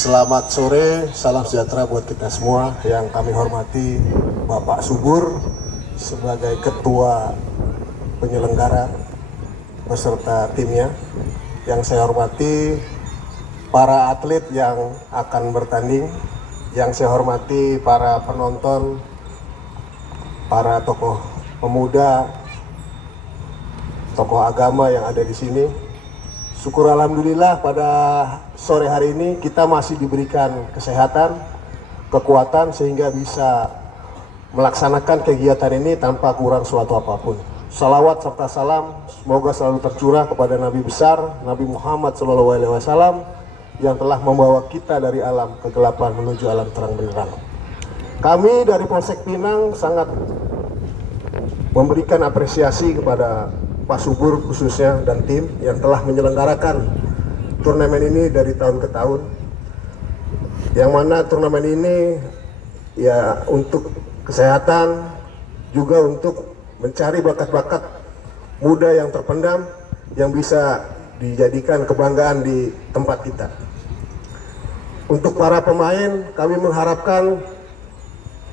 Selamat sore, salam sejahtera buat kita semua. Yang kami hormati Bapak Subur sebagai Ketua Penyelenggara beserta timnya. Yang saya hormati para atlet yang akan bertanding. Yang saya hormati para penonton, para tokoh pemuda, tokoh agama yang ada di sini. Syukur alhamdulillah pada sore hari ini kita masih diberikan kesehatan, kekuatan sehingga bisa melaksanakan kegiatan ini tanpa kurang suatu apapun. Salawat serta salam semoga selalu tercurah kepada Nabi besar Nabi Muhammad SAW yang telah membawa kita dari alam kegelapan menuju alam terang benderang. Kami dari Polsek Pinang sangat memberikan apresiasi kepada Pak Subur khususnya dan tim yang telah menyelenggarakan turnamen ini dari tahun ke tahun, yang mana turnamen ini ya untuk kesehatan juga untuk mencari bakat-bakat muda yang terpendam yang bisa dijadikan kebanggaan di tempat kita. Untuk para pemain kami mengharapkan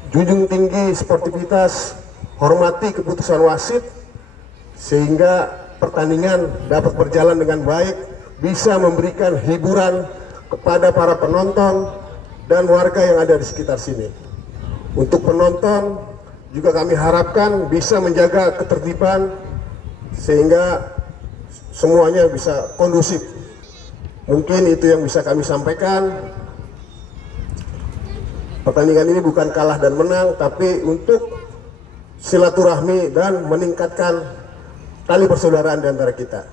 junjung tinggi sportivitas, hormati keputusan wasit sehingga pertandingan dapat berjalan dengan baik, bisa memberikan hiburan kepada para penonton dan warga yang ada di sekitar sini. Untuk penonton juga kami harapkan bisa menjaga ketertiban sehingga semuanya bisa kondusif. Mungkin itu yang bisa kami sampaikan. Pertandingan ini bukan kalah dan menang, tapi untuk silaturahmi dan meningkatkan tali persaudaraan di antara kita.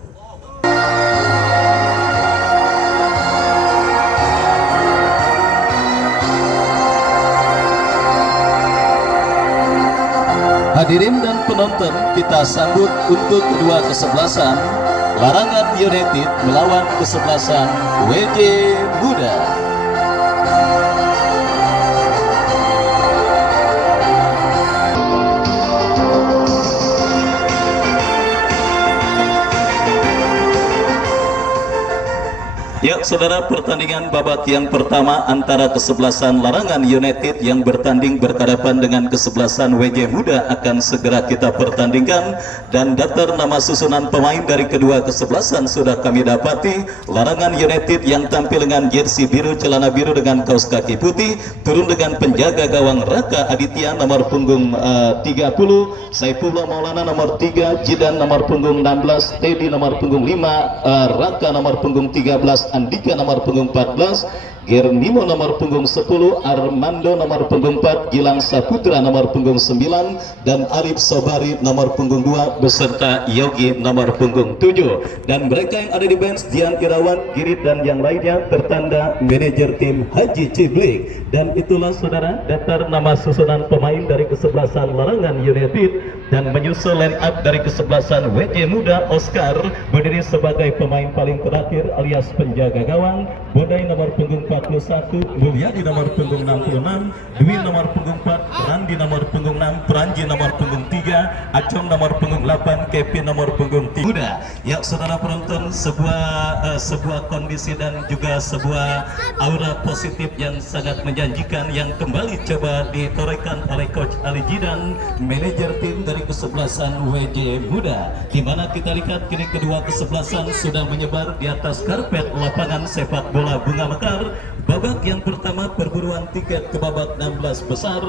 Hadirin dan penonton, kita sambut untuk kedua kesebelasan Larangan United melawan kesebelasan WJ Muda. Ya, saudara, pertandingan babak yang pertama antara kesebelasan Larangan United yang bertanding berhadapan dengan kesebelasan WJ Muda akan segera kita pertandingkan, dan daftar nama susunan pemain dari kedua kesebelasan sudah kami dapati. Larangan United yang tampil dengan jersey biru, celana biru dengan kaos kaki putih, turun dengan penjaga gawang Raka Aditya nomor punggung 30, Saifullah Maulana nomor 3, Jidan nomor punggung 16, Teddy nomor punggung 5, Raka nomor punggung 13, Andika nomor punggung 14, Gernimo nomor punggung 10, Armando nomor punggung 4, Gilang Saputra nomor punggung 9, dan Arif Sobari nomor punggung 2 beserta Yogi nomor punggung 7. Dan mereka yang ada di bench, Dian Irawan, Girit dan yang lainnya tertanda manajer tim Haji Ciblik. Dan itulah saudara daftar nama susunan pemain dari kesebelasan Larangan United, dan menyusul line up dari kesebelasan WJ Muda. Oscar berdiri sebagai pemain paling terakhir alias penjaga gawang, Bodai nomor punggung 41, Mulyadi nomor punggung 66, Dwi nomor punggung 4, Randi nomor punggung 6, Pranji nomor punggung 3, Acong nomor punggung 8, Kevin nomor punggung 3. Muda. Ya, saudara penonton, sebuah kondisi dan juga sebuah aura positif yang sangat menjanjikan yang kembali coba ditorehkan oleh Coach Ali Jidan, manajer tim dari kesebelasan WJ Muda, di mana kita lihat kini kedua kesebelasan sudah menyebar di atas karpet lapangan sepak bola Bunga Mekar. Babak yang pertama perburuan tiket ke babak 16 besar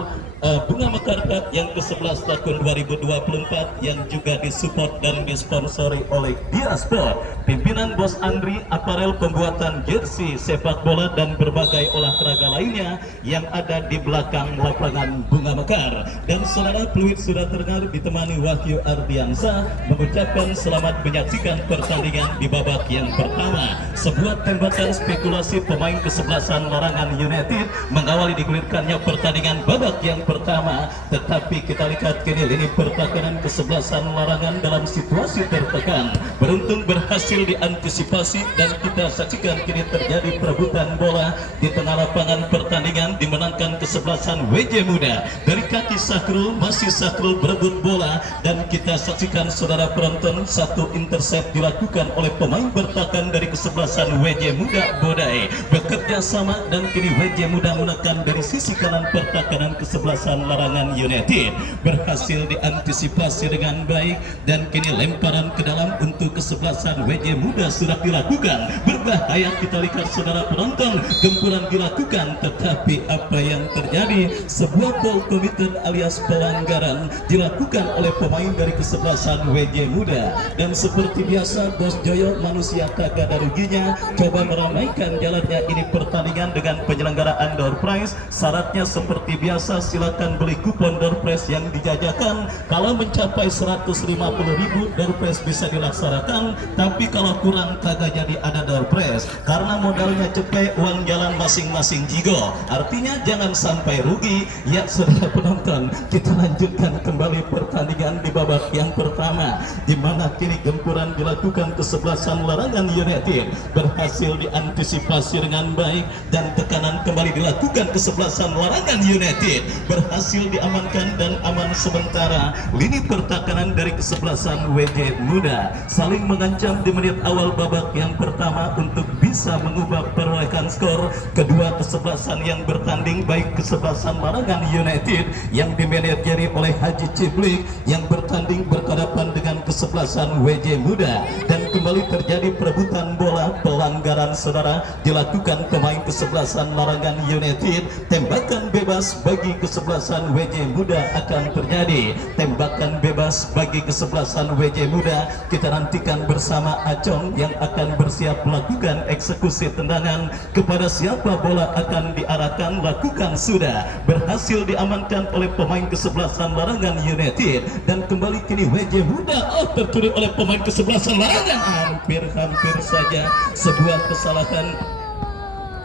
Bunga Mekar Cup yang ke-11 tahun 2024 yang juga disupport dan disponsori oleh Diaspor, pimpinan Bos Andri, aparel pembuatan jersey sepak bola dan berbagai olahraga lainnya yang ada di belakang lapangan Bunga Mekar. Dan saudara, peluit sudah terdengar ditemani Wahyu Ardiansa mengucapkan selamat menyaksikan pertandingan di babak yang pertama. Sebuah tembakan spekulasi pemain kesebelasan Larangan United mengawali digulirkannya pertandingan babak yang pertama, tetapi kita lihat kini lini pertahanan kesebelasan Larangan dalam situasi tertekan beruntung berhasil diantisipasi, dan kita saksikan kini terjadi perebutan bola di tengah lapangan pertandingan dimenangkan kesebelasan WJ Muda. Dari kaki Sakrul, masih Sakrul berebut bola, dan kita saksikan saudara penonton satu intercept dilakukan oleh pemain bertahan dari kesebelasan WJ Muda Bodai, bekerja sama dan kini WJ Muda menekan dari sisi kanan pertahanan kesebelasan Larangan United, berhasil diantisipasi dengan baik dan kini lemparan ke dalam untuk kesebelasan WJ Muda sudah dilakukan. Berbahaya, kita lihat saudara penonton, gempuran dilakukan, tetapi apa yang terjadi, sebuah ball committed alias pelanggaran dilakukan oleh pemain dari kesebelasan WJ Muda. Dan seperti biasa Bos Joyo manusia tak ada ruginya, coba meramaikan jalannya ini pertandingan dengan penyelenggaraan door prize. Syaratnya seperti biasa, silakan beli kupon door prize yang dijajakan. Kalau mencapai 150.000 door prize bisa dilaksanakan, tapi kalau kurang kagak jadi ada door prize, karena modalnya cepet, uang jalan masing-masing jigo. Artinya jangan sampai rugi. Ya saudara penonton, kita lanjutkan kembali pertandingan di babak yang pertama, di mana kini gempuran dilakukan kesebelasan Larangan United, berhasil diantisipasi dengan baik dan tekanan kembali dilakukan kesebelasan Larangan United, berhasil diamankan dan aman sementara. Lini pertahanan dari kesebelasan WJ Muda saling mengancam di menit awal babak yang pertama untuk bisa mengubah perolehan skor kedua kesebelasan yang bertanding, baik kesebelasan Larangan United yang dimanajeri oleh Haji Ciblik yang bertanding berhadapan dengan kesebelasan WJ Muda, dan kembali terjadi perebutan bola. Pelanggaran saudara dilakukan pemain kesebelasan Larangan United, tembakan bebas bagi kesebelasan WJ Muda akan terjadi. Tembakan bebas bagi kesebelasan WJ Muda, kita nantikan bersama Acong yang akan bersiap melakukan eksekusi tendangan. Kepada siapa bola akan diarahkan, lakukan sudah, berhasil diamankan oleh pemain kesebelasan Larangan United, dan kembali kini WJ Muda tertulis oleh pemain kesebelasan Larangan. Hampir saja sebuah kesalahan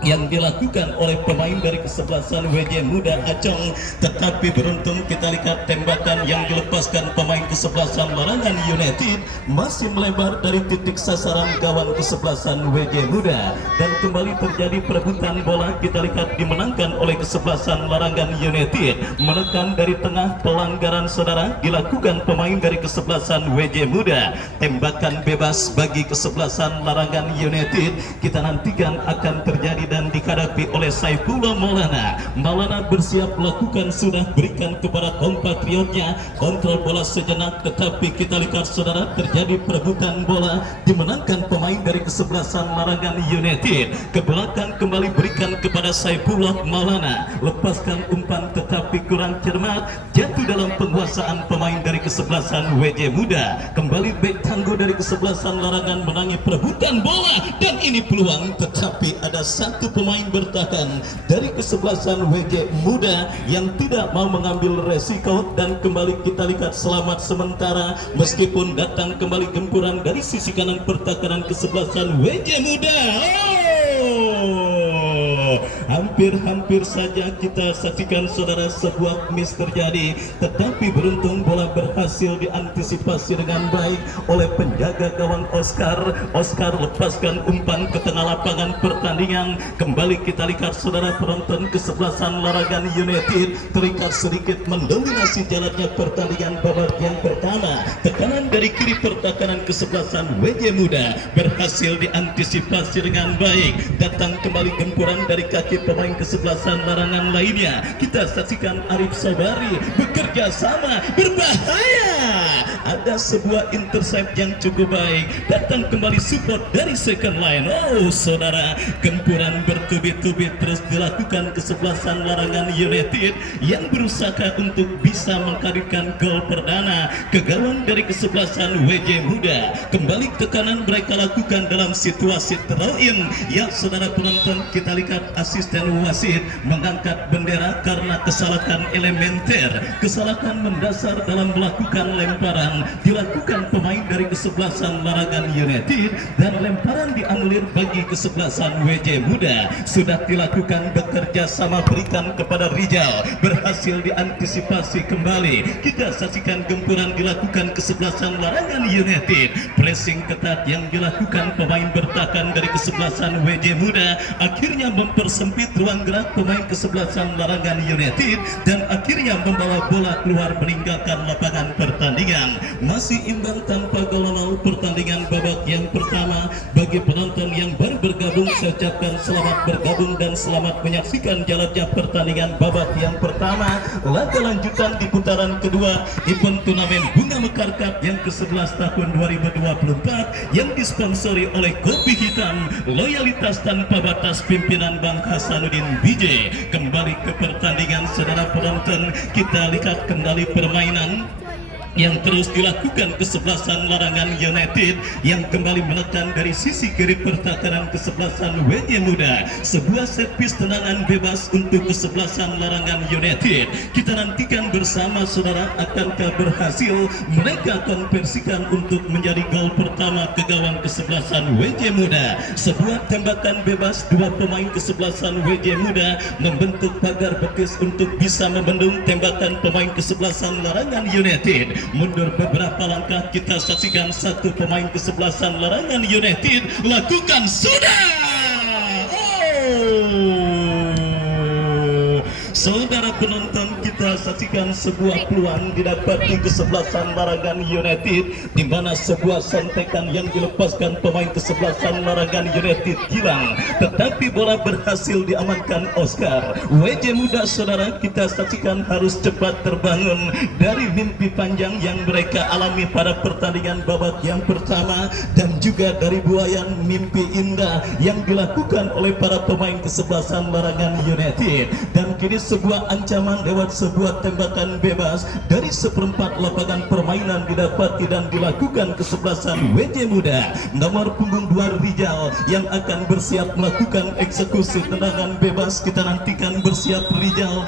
yang dilakukan oleh pemain dari kesebelasan WJ Muda Acong, tetapi beruntung kita lihat tembakan yang dilepaskan pemain kesebelasan Larangan United masih melebar dari titik sasaran gawang kesebelasan WJ Muda, dan kembali terjadi perebutan bola. Kita lihat dimenangkan oleh kesebelasan Larangan United, menekan dari tengah. Pelanggaran saudara dilakukan pemain dari kesebelasan WJ Muda, tembakan bebas bagi kesebelasan Larangan United, kita nantikan akan terjadi dan dihadapi oleh Saifullah Maulana. Maulana bersiap melakukan sudah, berikan kepada kompatriotnya, kontrol bola sejenak, tetapi kita lihat saudara terjadi perebutan bola, dimenangkan pemain dari kesebelasan Larangan United. Ke belakang kembali berikan kepada Saifullah Maulana, lepaskan umpan tetapi kurang cermat, jatuh dalam penguasaan pemain dari kesebelasan WJ Muda. Kembali bek tangguh dari kesebelasan Larangan menangi perebutan bola, dan ini peluang, tetapi ada satu pemain bertahan dari kesebelasan WJ Muda yang tidak mau mengambil resiko, dan kembali kita lihat selamat sementara meskipun datang kembali gempuran dari sisi kanan pertahanan kesebelasan WJ Muda. Hampir saja kita saksikan saudara sebuah miss terjadi, tetapi beruntung bola berhasil diantisipasi dengan baik oleh penjaga gawang Oscar. Oscar lepaskan umpan ke tengah lapangan pertandingan. Kembali kita lihat saudara penonton, kesebelasan Larangan United terikat sedikit mendominasi jalannya pertandingan babak yang pertama. Tekanan dari kiri pertahanan kesebelasan WJ Muda berhasil diantisipasi dengan baik. Datang kembali gempuran dari kaki pemain kesebelasan Larangan lainnya. Kita saksikan Arif Sobari bekerja sama, berbahaya. Ada sebuah intercept yang cukup baik. Datang kembali support dari second line. Oh saudara, gempuran bertubi-tubi terus dilakukan kesebelasan Larangan United yang berusaha untuk bisa menghadirkan gol perdana ke gawang dari kesebelasan WJ Muda. Kembali tekanan mereka lakukan dalam situasi throw-in. Ya saudara penonton, kita lihat asisten wasit mengangkat bendera karena kesalahan elementer, kesalahan mendasar dalam melakukan lempar lemparan dilakukan pemain dari kesebelasan Larangan United dan lemparan dianulir bagi kesebelasan WJ Muda. Sudah dilakukan bekerja sama berikan kepada Rijal, berhasil diantisipasi kembali. Kita saksikan gempuran dilakukan kesebelasan Larangan United. Pressing ketat yang dilakukan pemain bertahan dari kesebelasan WJ Muda akhirnya mempersempit ruang gerak pemain kesebelasan Larangan United dan akhirnya membawa bola keluar meninggalkan lapangan pertandingan. Masih imbang tanpa gol, pertandingan babak yang pertama. Bagi penonton yang baru bergabung, saya ucapkan selamat bergabung dan selamat menyaksikan jalannya pertandingan babak yang pertama. Laga lanjutan di putaran kedua event turnamen Bunga Mekar Cup yang ke-11 tahun 2024 yang disponsori oleh Kopi Hitam, loyalitas tanpa batas pimpinan Bang Hasanuddin BJ. Kembali ke pertandingan, saudara penonton, kita lihat kembali permainan yang terus dilakukan kesebelasan Larangan United yang kembali menekan dari sisi kiri pertahanan kesebelasan WJ Muda. Sebuah set piece tendangan bebas untuk kesebelasan Larangan United. Kita nantikan bersama saudara, akankah berhasil mereka konversikan untuk menjadi gol pertama ke gawang kesebelasan WJ Muda. Sebuah tembakan bebas dua pemain kesebelasan WJ Muda membentuk pagar betis untuk bisa membendung tembakan pemain kesebelasan Larangan United. Mundur beberapa langkah, kita saksikan satu pemain kesebelasan Larangan United lakukan sudah. Saudara penonton, kita saksikan sebuah peluang didapati kesebelasan Larangan United, di mana sebuah sontekan yang dilepaskan pemain kesebelasan Larangan United hilang, tetapi bola berhasil diamankan Oscar. WJ Muda, saudara, kita saksikan harus cepat terbangun dari mimpi panjang yang mereka alami pada pertandingan babak yang pertama dan juga dari buayan mimpi indah yang dilakukan oleh para pemain kesebelasan Larangan United. Dan kini sebuah ancaman lewat sebuah tembakan bebas dari seperempat lapangan permainan didapati dan dilakukan kesebelasan WJ Muda. Nomor punggung 2 Rijal yang akan bersiap melakukan eksekusi tendangan bebas. Kita nantikan bersiap Rijal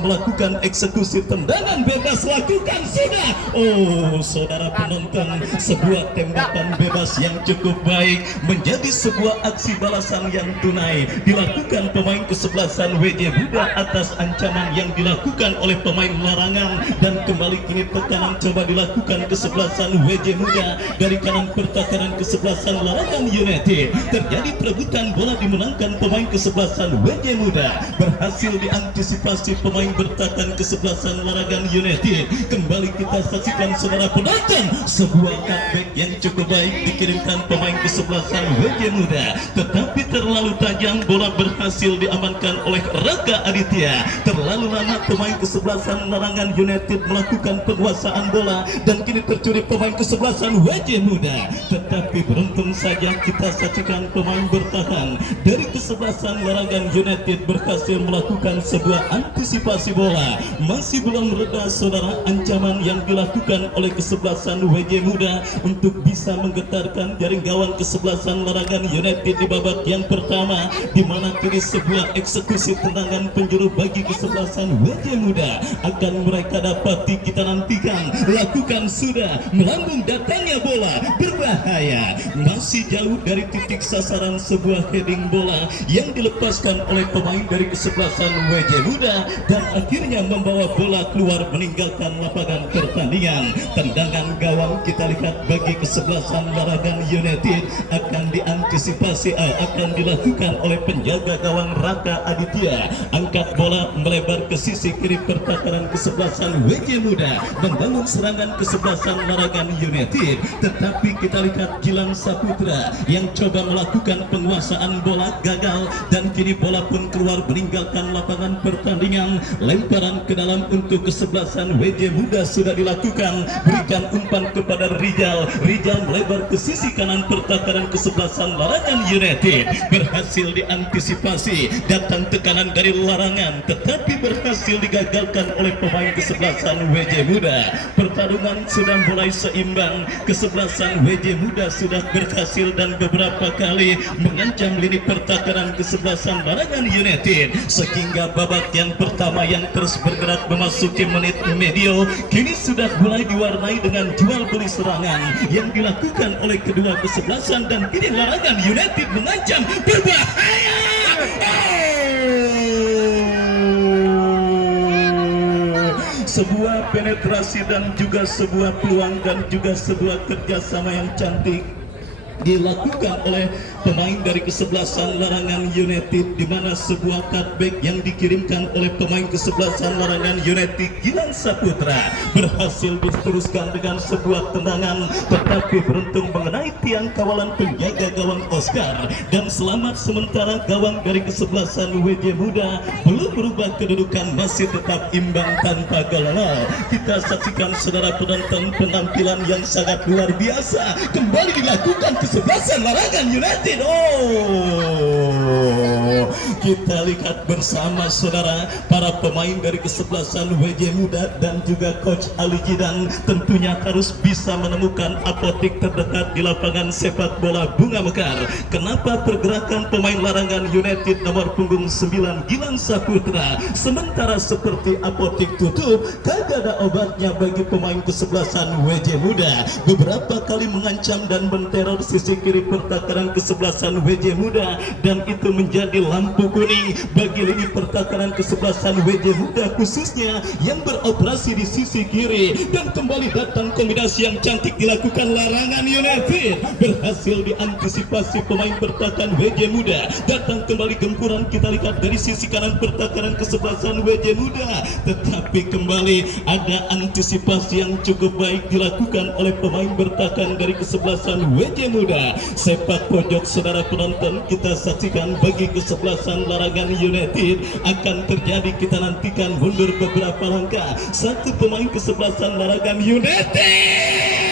melakukan eksekusi tendangan bebas, lakukan sudah. Oh, saudara penonton, sebuah tembakan bebas yang cukup baik menjadi sebuah aksi balasan yang tunai dilakukan pemain kesebelasan WJ Muda atas ancaman yang dilakukan oleh pemain Larangan. Dan kembali kini tekanan coba dilakukan kesebelasan WJ Muda dari kanan pertahanan kesebelasan Larangan United. Terjadi perebutan bola dimenangkan pemain kesebelasan WJ Muda, berhasil diantisipasi pemain bertahan kesebelasan Larangan United. Kembali kita saksikan saudara penonton, sebuah cutback yang cukup baik dikirimkan pemain kesebelasan WJ Muda, tetapi terlalu tajam, bola berhasil diamankan oleh Raka Aditya. Terlalu lama pemain kesebelasan Larangan United melakukan penguasaan bola dan kini tercuri pemain kesebelasan WJ Muda, tetapi beruntung saja kita saksikan pemain bertahan dari kesebelasan Larangan United berhasil melakukan sebuah antisipasi bola. Masih belum reda saudara ancaman yang dilakukan oleh kesebelasan WJ Muda untuk bisa menggetarkan jaring gawang kesebelasan Larangan United di babak yang pertama, di mana kini sebuah eksekusi tendangan penjuru bagi kesebelasan WJ Muda akan mereka dapati. Kita nantikan, lakukan sudah, melambung datangnya bola berbahaya, masih jauh dari titik sasaran sebuah heading bola yang dilepaskan oleh pemain dari kesebelasan WJ Muda dan akhirnya membawa bola keluar meninggalkan lapangan pertandingan. Tendangan gawang kita lihat bagi kesebelasan Larangan United akan diantisipasi, akan dilakukan oleh penjaga gawang Raka Aditya. Angkat bola melebar ke sisi kiri pertahanan kesebelasan WJ Muda membangun serangan kesebelasan Larangan United, tetapi kita lihat Gilang Saputra yang coba melakukan penguasaan bola gagal dan kini bola pun keluar meninggalkan lapangan pertandingan. Lemparan ke dalam untuk kesebelasan WJ Muda sudah dilakukan, berikan umpan kepada Rijal. Rijal melebar ke sisi kanan pertahanan kesebelasan Larangan United, berhasil diantisipasi, datang tekanan dari Larangan tetapi berhasil digagalkan digagalkan oleh pemain kesebelasan WJ Muda. Pertarungan sudah mulai seimbang, kesebelasan WJ Muda sudah berhasil dan beberapa kali mengancam lini pertahanan kesebelasan Larangan United, sehingga babak yang pertama yang terus bergerak memasuki menit medio kini sudah mulai diwarnai dengan jual beli serangan yang dilakukan oleh kedua kesebelasan, dan kini Larangan United mengancam berbahaya. Sebuah penetrasi dan juga sebuah peluang dan juga sebuah kerjasama yang cantik dilakukan oleh pemain dari kesebelasan Larangan United, di mana sebuah cutback yang dikirimkan oleh pemain kesebelasan Larangan United Gilang Saputra berhasil diteruskan dengan sebuah tendangan, tetapi beruntung mengenai tiang kawalan penjaga gawang Oscar, dan selamat sementara gawang dari kesebelasan WJ Muda belum berubah kedudukan, masih tetap imbang tanpa gol. Kita saksikan saudara penonton penampilan yang sangat luar biasa kembali dilakukan kesebelasan Larangan United. Kita lihat bersama saudara para pemain dari kesebelasan WJ Muda dan juga Coach Ali Jidan tentunya harus bisa menemukan apotik terdekat di lapangan sepak bola Bunga Mekar. Kenapa pergerakan pemain Larangan United nomor punggung 9 Gilang Saputra sementara seperti apotik tutup, kagak ada obatnya bagi pemain kesebelasan WJ Muda. Beberapa kali mengancam dan menteror sisi kiri pertahanan kesebelasan WJ Muda, dan itu menjadi lampu kuning bagi lini pertahanan kesebelasan WJ Muda khususnya yang beroperasi di sisi kiri, dan kembali datang kombinasi yang cantik dilakukan Larangan United, berhasil diantisipasi pemain pertahanan WJ Muda. Datang kembali gempuran, kita lihat dari sisi kanan pertahanan kesebelasan WJ Muda, tetapi kembali ada antisipasi yang cukup baik dilakukan oleh pemain bertahan dari kesebelasan WJ Muda. Sepak pojok saudara penonton kita saksikan bagi kesebelasan Larangan United akan terjadi, kita nantikan mundur beberapa langkah satu pemain kesebelasan Larangan United.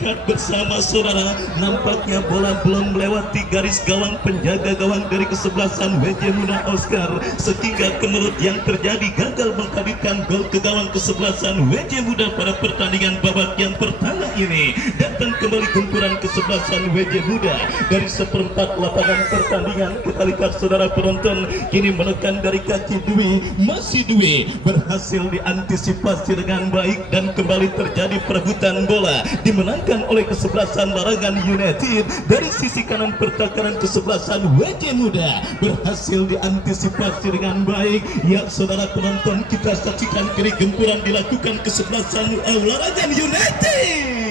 Lihat bersama saudara, nampaknya bola belum melewati garis gawang penjaga gawang dari kesebelasan WJ Muda Oscar, sehingga kemelut yang terjadi gagal menghadirkan gol ke gawang kesebelasan WJ Muda pada pertandingan babak yang pertama ini. Datang kembali gempuran kesebelasan WJ Muda dari seperempat lapangan pertandingan. Kita lihat saudara penonton, kini menekan dari kaki Dwi, masih Dwi berhasil diantisipasi dengan baik, dan kembali terjadi perebutan bola dimenangkan oleh kesebelasan Larangan United. Dari sisi kanan pertahanan kesebelasan WJ Muda berhasil diantisipasi dengan baik. Ya saudara penonton, kita saksikan kiri gempuran dilakukan kesebelasan Larangan United.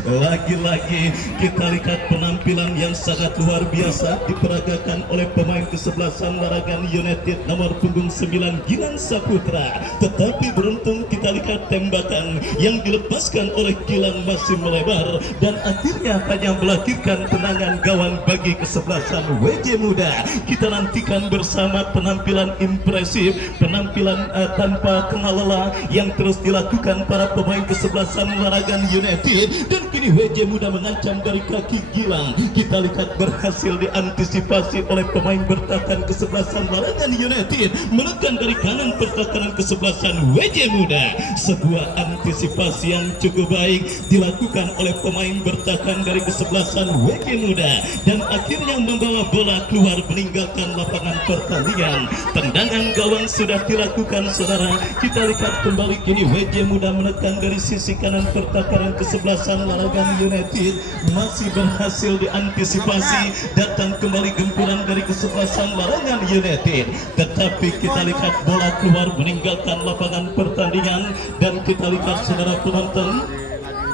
Lagi-lagi kita lihat penampilan yang sangat luar biasa diperagakan oleh pemain kesebelasan Larangan United nomor punggung 9 Gilang Saputra, tetapi beruntung kita lihat tembakan yang dilepaskan oleh Gilang masih melebar, dan akhirnya hanya melahirkan tendangan gawang bagi kesebelasan WJ Muda. Kita nantikan bersama penampilan impresif, penampilan tanpa kenal lelah yang terus dilakukan para pemain kesebelasan Larangan United, dan kini WJ Muda mengancam dari kaki Gilang. Kita lihat berhasil diantisipasi oleh pemain bertahan kesebelasan Larangan United, menekan dari kanan pertahanan kesebelasan WJ Muda. Sebuah antisipasi yang cukup baik dilakukan oleh pemain bertahan dari kesebelasan WJ Muda, dan akhirnya membawa bola keluar meninggalkan lapangan pertandingan. Tendangan gawang sudah dilakukan saudara. Kita lihat kembali kini WJ Muda menekan dari sisi kanan pertahanan kesebelasan Larangan United, masih berhasil diantisipasi. Datang kembali gempuran dari kesebelasan Larangan United, tetapi kita lihat bola keluar meninggalkan lapangan pertandingan, dan kita lihat saudara penonton,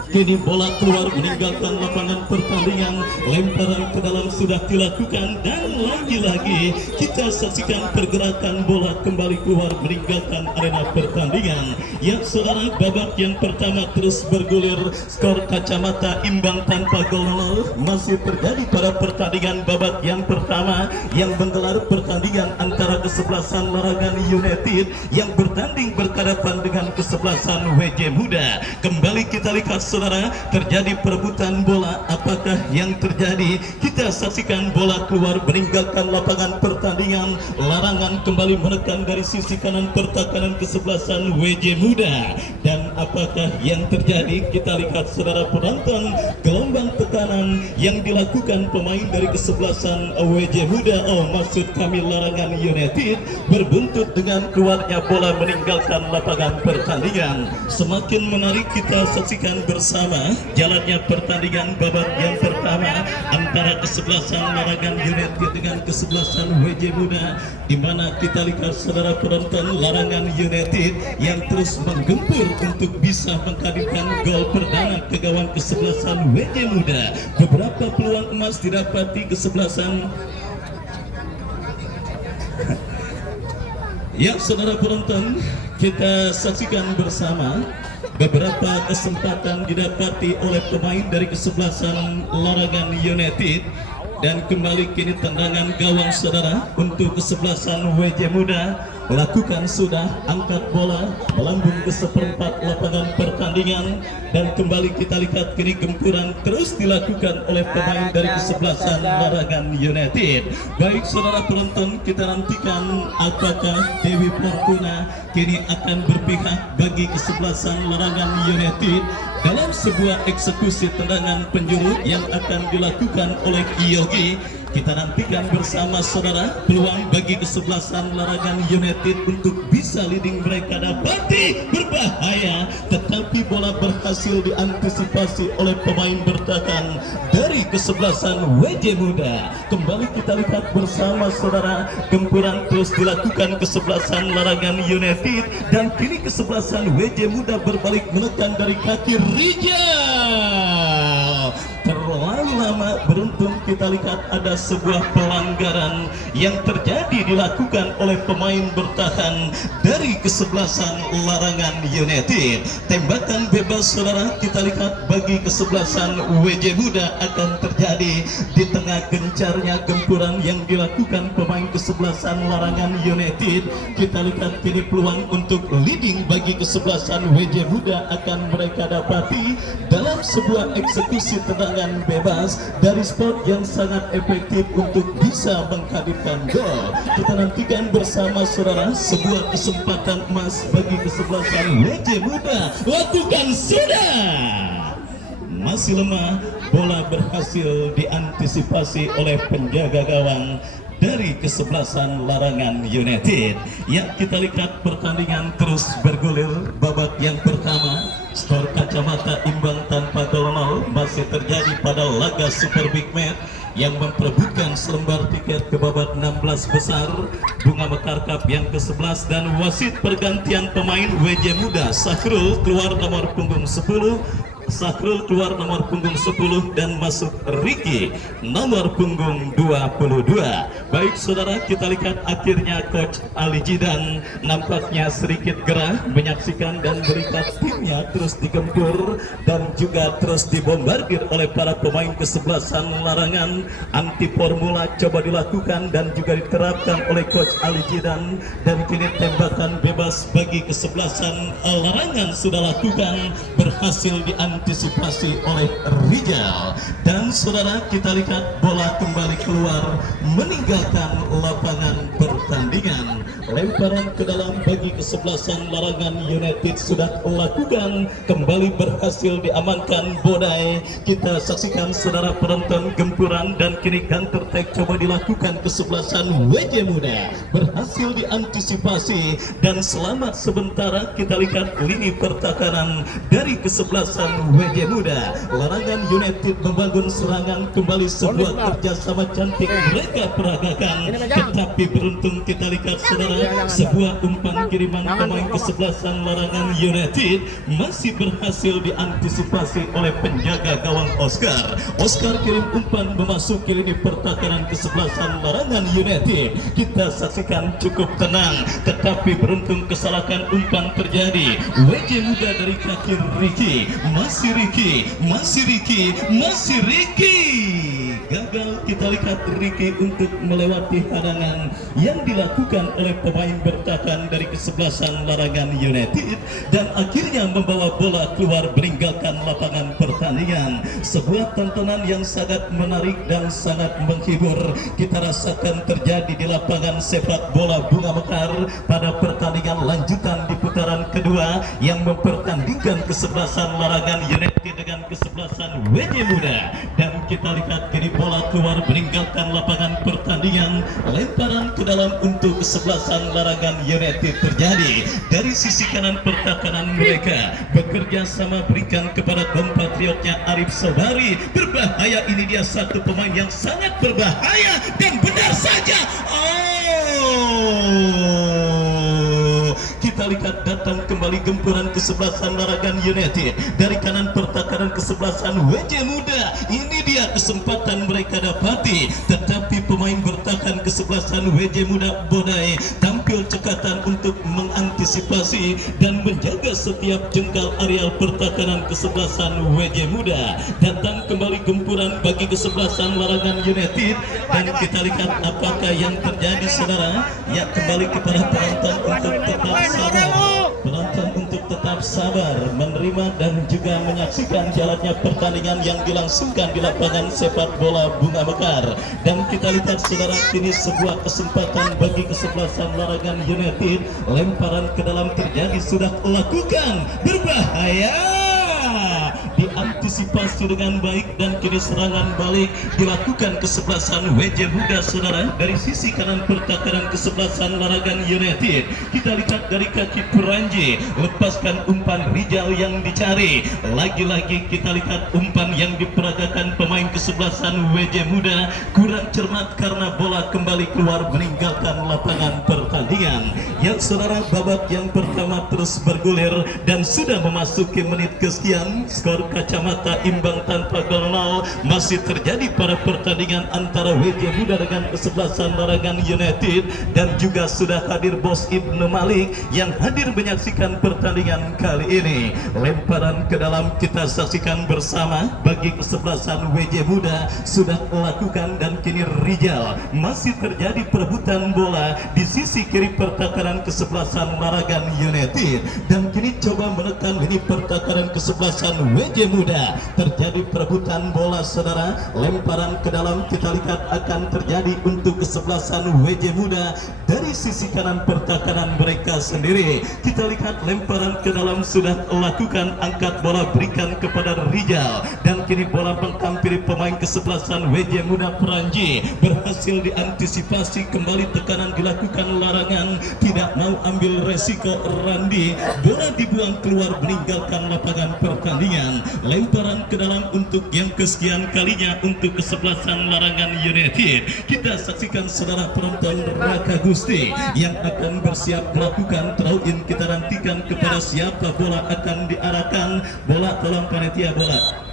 kini bola keluar meninggalkan lapangan pertandingan. Lemparan ke dalam sudah dilakukan, dan lagi-lagi kita saksikan pergerakan bola kembali keluar meninggalkan arena pertandingan. Ya saudara, babak yang pertama terus bergulir, skor kacamata imbang tanpa gol masih terjadi pada pertandingan babak yang pertama yang menggelar pertandingan antara kesebelasan Larangan United yang bertanding berhadapan dengan kesebelasan WJ Muda. Kembali kita lihat saudara saudara terjadi perebutan bola. Apakah yang terjadi? Kita saksikan bola keluar meninggalkan lapangan pertandingan. Larangan kembali menekan dari sisi kanan pertahanan kesebelasan WJ Muda. Dan apakah yang terjadi? Kita lihat saudara penonton, gelombang tekanan yang dilakukan pemain dari kesebelasan WJ Muda, maksud kami Larangan United, berbuntut dengan keluarnya bola meninggalkan lapangan pertandingan. Semakin menarik kita saksikan bersama jalannya pertandingan babak yang pertama antara kesebelasan Larangan United dengan kesebelasan WJ Muda, di mana kita lihat saudara penonton Larangan United yang terus menggempur untuk bisa menghadirkan gol perdana ke gawang kesebelasan WJ Muda. Beberapa peluang emas didapati kesebelasan. Ya saudara penonton, kita saksikan bersama beberapa kesempatan didapati oleh pemain dari kesebelasan Larangan United. Dan kembali kini tendangan gawang saudara untuk kesebelasan WJ Muda melakukan sudah angkat bola melambung ke seperempat lapangan pertandingan. Dan kembali kita lihat kini gempuran terus dilakukan oleh pemain dari kesebelasan Larangan United. Baik saudara penonton, kita nantikan apakah Dewi Fortuna kini akan berpihak bagi kesebelasan Larangan United dalam sebuah eksekusi tendangan penjuru yang akan dilakukan oleh Yogi. Kita nantikan bersama saudara peluang bagi kesebelasan Larangan United untuk bisa leading mereka dapati berbahaya, tetapi bola berhasil diantisipasi oleh pemain bertahan dari kesebelasan WJ Muda. Kembali kita lihat bersama saudara, gempuran terus dilakukan kesebelasan Larangan United dan kini kesebelasan WJ Muda berbalik menekan dari kaki Rijal. Terlalu lama, beruntung kita lihat ada sebuah pelanggaran yang terjadi dilakukan oleh pemain bertahan dari kesebelasan Larangan United. Tembakan bebas saudara kita lihat bagi kesebelasan WJ Muda akan terjadi di tengah gencarnya gempuran yang dilakukan pemain kesebelasan Larangan United. Kita lihat kini peluang untuk leading bagi kesebelasan WJ Muda akan mereka dapati dalam sebuah eksekusi tendangan bebas dari spot yang sangat efektif untuk bisa menghadirkan gol. Kita nantikan bersama saudara sebuah kesempatan emas bagi kesebelasan WJ Muda. Lakukan sudah. Masih lemah, bola berhasil diantisipasi oleh penjaga gawang dari kesebelasan Larangan United. Ya, kita lihat pertandingan terus bergulir. Babak yang pertama, skor kacamata imbang tanpa gol masih terjadi pada laga Super Big Match yang memperebutkan selembar tiket ke babak 16 besar. Bunga Mekar Cup yang ke-11 dan wasit pergantian pemain WJ Muda. Sahrul keluar nomor punggung 10, Sahrul keluar nomor punggung 10 dan masuk Ricky nomor punggung 22. Baik saudara, kita lihat akhirnya Coach Ali Jidan nampaknya sedikit gerah menyaksikan dan melihat timnya terus digempur dan juga terus dibombardir oleh para pemain kesebelasan Larangan. Anti formula coba dilakukan dan juga diterapkan oleh Coach Ali Jidan, dan kini tembakan bebas bagi kesebelasan Larangan sudah lakukan, berhasil diantisipasi oleh Rijal. Dan saudara, kita lihat bola kembali keluar meninggalkan lapangan pertandingan. Lemparan ke dalam bagi kesebelasan Larangan United sudah lakukan, kembali berhasil diamankan Bodai. Kita saksikan saudara penonton gempuran dan kini counter attack coba dilakukan kesebelasan WJ Muda, berhasil diantisipasi dan selamat sementara. Kita lihat lini pertahanan dari kesebelasan WJ Muda. Larangan United membangun serangan kembali, sebuah kerjasama cantik mereka peragakan, tetapi beruntung kita lihat saudara, sebuah umpan kiriman pemain kesebelasan Larangan United masih berhasil diantisipasi oleh penjaga gawang Oscar. Oscar kirim umpan memasuki lini pertahanan kesebelasan Larangan United. Kita saksikan cukup tenang, tetapi beruntung kesalahan umpan terjadi. WJ Muda dari kaki Ricky, masih Ricky, masih Ricky, masih Ricky, gagal kita lihat Ricky untuk melewati hadangan yang dilakukan oleh pemain bertahan dari kesebelasan Larangan United dan akhirnya membawa bola keluar meninggalkan lapangan pertandingan. Sebuah tontonan yang sangat menarik dan sangat menghibur kita rasakan terjadi di lapangan sepak bola Bunga Mekar pada pertandingan lanjutan di putaran kedua yang mempertandingkan kesebelasan Larangan United dengan kesebelasan WJ Muda. Dan kita lihat kini bola keluar meninggalkan lapangan pertandingan, lemparan ke dalam untuk kesebelasan Larangan United terjadi dari sisi kanan pertahanan mereka bekerja sama berikan kepada kompatriotnya Arif Sobari. Berbahaya, ini dia satu pemain yang sangat berbahaya dan benar saja. Kita lihat datang kembali gempuran kesebelasan Larangan United dari kanan pertahanan kesebelasan WJ Muda. Ini dia kesempatan mereka dapati, tetapi pemain bertahan kesebelasan WJ Muda Bodai tampil cekatan untuk mengantisipasi dan menjaga setiap jengkal areal pertahanan kesebelasan WJ Muda. Datang kembali gempuran bagi kesebelasan Larangan United dan kita lihat apakah yang terjadi saudara. Ya, kembali kepada penonton untuk tetap sabar, penonton untuk tetap sabar menerima dan juga menyaksikan jalannya pertandingan yang dilangsungkan di lapangan sepak bola Bunga Mekar. Dan kita lihat saudara, kini sebuah kesempatan bagi kesebelasan Larangan United. Lemparan ke dalam terjadi, sudah lakukan, berbahaya, diantisipasi dengan baik dan kini serangan balik dilakukan kesebelasan WJ Muda saudara dari sisi kanan pertahanan kesebelasan Larangan United. Kita lihat dari kaki Peranji, lepaskan umpan Rijal yang dicari. Lagi-lagi kita lihat umpan yang diperagakan pemain kesebelasan WJ Muda kurang cermat karena bola kembali keluar meninggalkan lapangan pertandingan. Ya saudara, babak yang pertama terus bergulir dan sudah memasuki menit kesekian. Skor kacamata imbang tanpa gol 0 masih terjadi pada pertandingan antara WJ Muda dengan kesebelasan Larangan United. Dan juga sudah hadir Bos Ibnu Malik yang hadir menyaksikan pertandingan kali ini. Lemparan ke dalam kita saksikan bersama bagi kesebelasan WJ Muda sudah lakukan dan kini Rijal masih terjadi perebutan bola di sisi kiri pertahanan kesebelasan Larangan United dan kini coba menekan lini pertahanan kesebelasan WJ Muda. Terjadi perebutan bola saudara, lemparan ke dalam kita lihat akan terjadi untuk kesebelasan WJ Muda dari sisi kanan pertahanan mereka sendiri. Kita lihat lemparan ke dalam sudah lakukan, angkat bola berikan kepada Rijal dan kini bola menghampiri pemain kesebelasan WJ Muda Peranji. Berhasil diantisipasi, kembali tekanan dilakukan Larangan, tidak mau ambil resiko Randi, bola dibuang keluar meninggalkan lapangan pertandingan. Lemparan ke dalam untuk yang kesekian kalinya untuk kesebelasan Larangan United. Kita saksikan saudara penonton Raka Gusti yang akan bersiap melakukan throw in. Kita nantikan kepada siapa bola akan diarahkan. Bola, tolong panitia bola.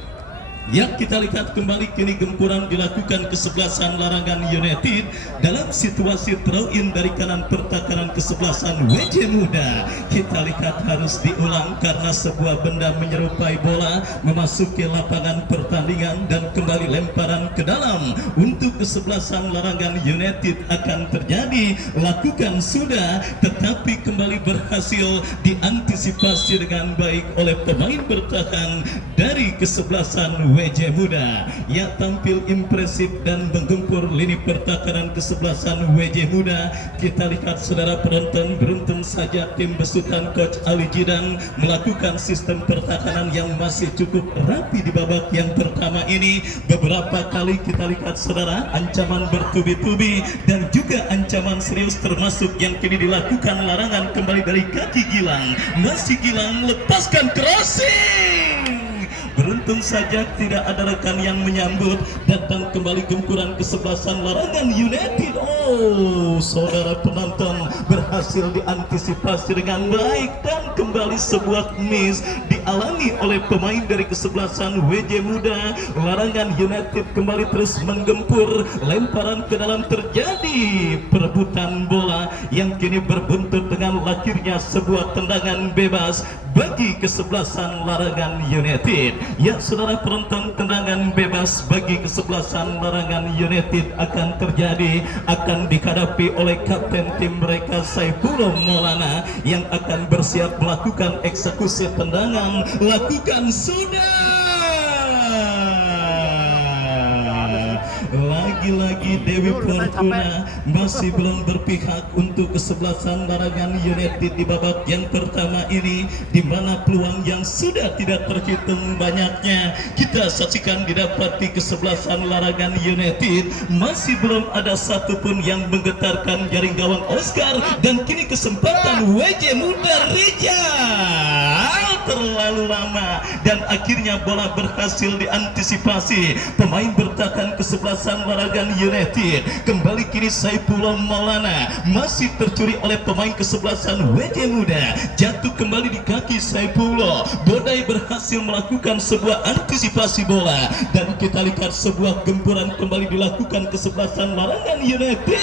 Yang kita lihat kembali kini gempuran dilakukan kesebelasan Larangan United dalam situasi throw in dari kanan pertahanan kesebelasan WJ Muda. Kita lihat harus diulang karena sebuah benda menyerupai bola memasuki lapangan pertandingan dan kembali lemparan ke dalam untuk kesebelasan Larangan United akan terjadi. Lakukan sudah, tetapi kembali berhasil diantisipasi dengan baik oleh pemain bertahan dari kesebelasan WJ Muda yang tampil impresif dan menggempur lini pertahanan kesebelasan WJ Muda. Kita lihat saudara penonton, beruntung saja tim besutan Coach Ali Jidan melakukan sistem pertahanan yang masih cukup rapi di babak yang pertama ini. Beberapa kali kita lihat saudara ancaman bertubi-tubi dan juga ancaman serius termasuk yang kini dilakukan Larangan kembali dari kaki Gilang. Masih Gilang, lepaskan crossing. Beruntung saja tidak ada rekan yang menyambut. Datang kembali gempuran kesebelasan Larangan United. Oh, saudara penonton, berhasil diantisipasi dengan baik dan kembali sebuah miss dialami oleh pemain dari kesebelasan WJ Muda. Larangan United kembali terus menggempur. Lemparan ke dalam terjadi perebutan bola yang kini berbuntut dengan lahirnya sebuah tendangan bebas bagi kesebelasan Larangan United. Ya saudara, penonton tendangan bebas bagi kesebelasan Larangan United akan terjadi, akan dihadapi oleh kapten tim mereka Saifullah Maulana yang akan bersiap melakukan eksekusi tendangan. Lakukan sudah. Lagi-lagi Dewi Fortuna masih belum berpihak untuk kesebelasan Larangan United di babak yang pertama ini, di mana peluang yang sudah tidak terhitung banyaknya kita saksikan didapati kesebelasan Larangan United. Masih belum ada satupun yang menggetarkan jaring gawang Oscar, dan kini kesempatan WJ Muda Rijal terlalu lama dan akhirnya bola berhasil diantisipasi pemain bertahan kesebelasan Larangan United. Kembali kini Saifullah Maulana masih tercuri oleh pemain kesebelasan WJ Muda, jatuh kembali di kaki Saifullah. Bodai berhasil melakukan sebuah antisipasi bola dan kita lihat sebuah gempuran kembali dilakukan kesebelasan Larangan United.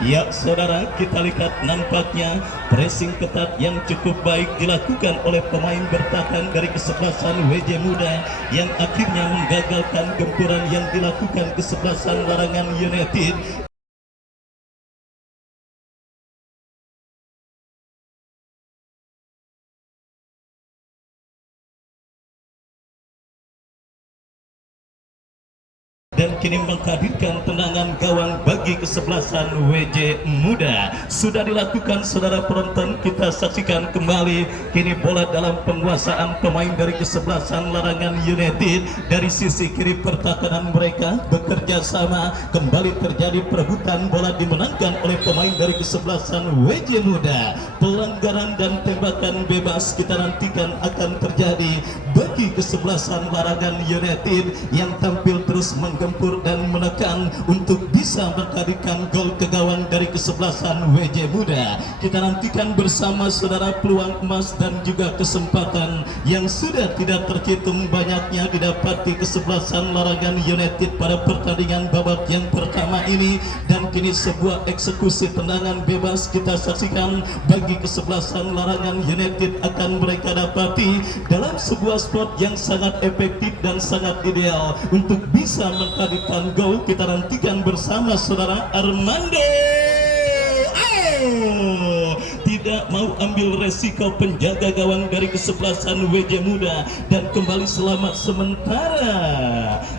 Ya saudara, kita lihat nampaknya pressing ketat yang cukup baik dilakukan oleh pemain bertahan dari kesebelasan WJ Muda yang akhirnya menggagalkan gempuran yang dilakukan kesebelasan Larangan United. Dan kini menghadirkan tendangan gawang bagi kesebelasan WJ Muda. Sudah dilakukan saudara penonton, kita saksikan kembali kini bola dalam penguasaan pemain dari kesebelasan Larangan United. Dari sisi kiri pertahanan mereka bekerja sama, kembali terjadi perebutan bola dimenangkan oleh pemain dari kesebelasan WJ Muda. Pelanggaran dan tembakan bebas kita nantikan akan terjadi bagi kesebelasan Larangan United yang tampil terus menggempur dan menekan untuk bisa menghadirkan gol ke gawang dari kesebelasan WJ Muda. Kita nantikan bersama saudara peluang emas dan juga kesempatan yang sudah tidak terhitung banyaknya didapati kesebelasan Larangan United pada pertandingan babak yang pertama ini. Dan kini sebuah eksekusi tendangan bebas kita saksikan bagi kesebelasan Larangan United akan mereka dapati dalam sebuah spot yang sangat efektif dan sangat ideal untuk bisa menghadirkan gol. Kita nantikan bersama saudara Armando. Tidak mau ambil resiko penjaga gawang dari kesebelasan WJ Muda dan kembali selamat sementara.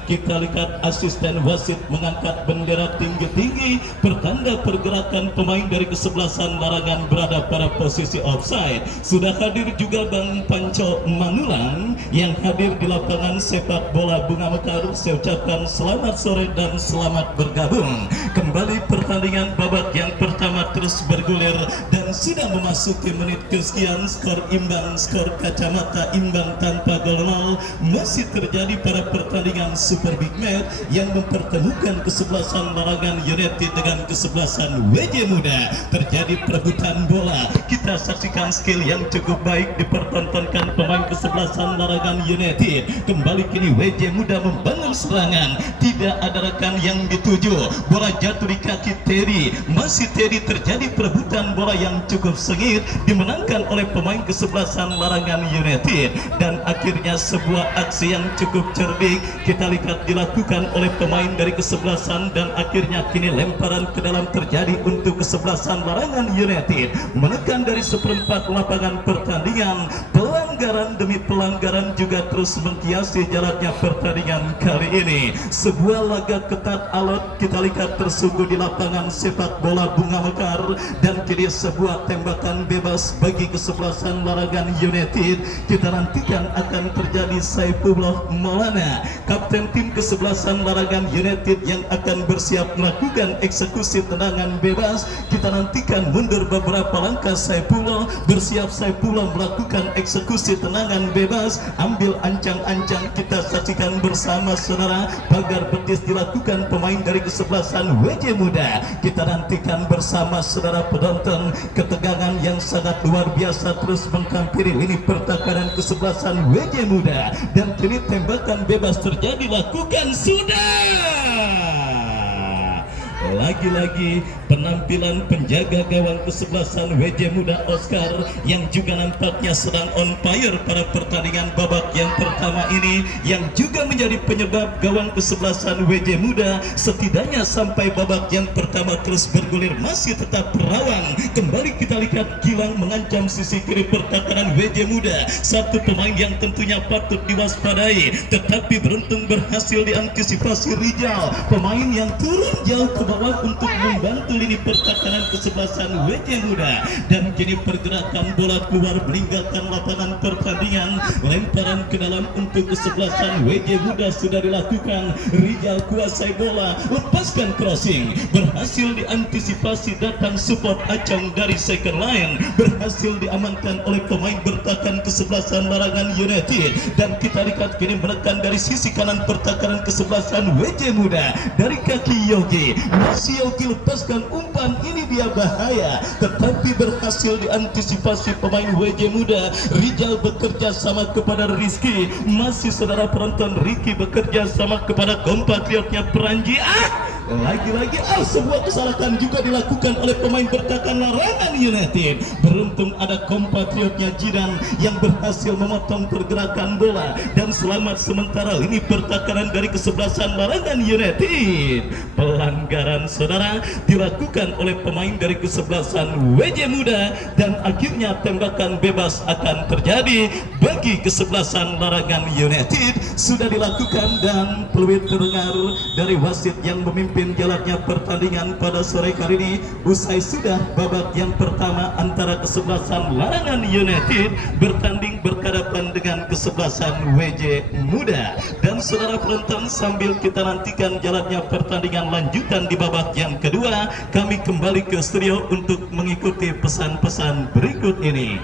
Kita lihat asisten wasit mengangkat bendera tinggi-tinggi pertanda pergerakan pemain dari kesebelasan Larangan berada pada posisi offside. Sudah hadir juga Bang Panco Manulang yang hadir di lapangan sepak bola Bunga Mekar. Saya ucapkan selamat sore dan selamat bergabung. Kembali pertandingan babak yang pertama terus bergulir dan sudah memasuki menit kesekian. Skor imbang, skor kacamata imbang tanpa gol nol masih terjadi pada pertandingan Super Big Match yang mempertemukan kesebelasan Larangan United dengan kesebelasan WJ Muda. Terjadi perebutan bola, kita saksikan skill yang cukup baik dipertontonkan pemain kesebelasan Larangan United. Kembali kini WJ Muda membangun serangan, tidak ada rekan yang dituju, bola jatuh di kaki Terry. Masih Terry, terjadi perebutan bola yang cukup sengit dimenangkan oleh pemain kesebelasan Larangan United. Dan akhirnya sebuah aksi yang cukup cerdik kita lihat dilakukan oleh pemain dari kesebelasan dan akhirnya kini lemparan ke dalam terjadi untuk kesebelasan Larangan United. Menekan dari seperempat lapangan pertandingan, pelanggaran demi pelanggaran juga terus menghiasi jalannya pertandingan kali ini. Sebuah laga ketat alot kita lihat tersungguh di lapangan sepak bola Bunga Mekar dan kini sebuah tembakan bebas bagi kesebelasan Larangan United. Kita nantikan akan terjadi Saifullah Maulana, kapten tim kesebelasan Larangan United yang akan bersiap melakukan eksekusi tendangan bebas. Kita nantikan mundur beberapa langkah Saifullah, bersiap Saifullah melakukan eksekusi tendangan bebas, ambil ancang-ancang. Kita saksikan bersama saudara, pagar betis dilakukan pemain dari kesebelasan WJ Muda. Kita nantikan bersama saudara penonton, ketegangan yang sangat luar biasa terus menghampiri lini pertahanan kesebelasan WJ Muda. Dan kini tembakan bebas terjadi, lakukan sudah. lagi-lagi penampilan penjaga gawang kesebelasan WJ Muda Oscar yang juga nampaknya sedang on fire pada pertandingan babak yang pertama ini, yang juga menjadi penyebab gawang kesebelasan WJ Muda setidaknya sampai babak yang pertama terus bergulir masih tetap rawan. Kembali kita lihat Gilang mengancam sisi kiri pertahanan WJ Muda, satu pemain yang tentunya patut diwaspadai, tetapi beruntung berhasil diantisipasi Rijal, pemain yang turun jauh ke bawah untuk membantu lini pertahanan kesebelasan WJ Muda. Dan kini pergerakan bola keluar meninggalkan lapangan pertandingan, lemparan ke dalam untuk kesebelasan WJ Muda sudah dilakukan. Rijal kuasai bola, lepaskan crossing, berhasil diantisipasi, datang support Acong dari second line, berhasil diamankan oleh pemain bertahan kesebelasan Larangan United. Dan kita lihat kini menekan dari sisi kanan pertahanan kesebelasan WJ Muda dari kaki Yogi, masih Yogi lepaskan umpan, ini dia bahaya, tetapi berhasil diantisipasi pemain WJ Muda. Rijal bekerja sama kepada Rizky, masih saudara penonton, Ricky bekerja sama kepada kompatriotnya Peranji. Lagi-lagi sebuah kesalahan juga dilakukan oleh pemain bertahan Larangan United. Beruntung ada kompatriotnya Jidan yang berhasil memotong pergerakan bola, dan selamat sementara lini pertahanan dari kesebelasan Larangan United. Pelanggaran saudara dilakukan oleh pemain dari kesebelasan WJ Muda, dan akhirnya tembakan bebas akan terjadi bagi kesebelasan Larangan United. Sudah dilakukan dan peluit terdengar dari wasit yang memimpin jalannya pertandingan pada sore kali ini. Usai sudah babak yang pertama antara kesebelasan Larangan United bertanding berhadapan dengan kesebelasan WJ Muda. Dan saudara penonton, sambil kita nantikan jalannya pertandingan lanjutan di babak yang kedua, kami kembali ke studio untuk mengikuti pesan-pesan berikut ini.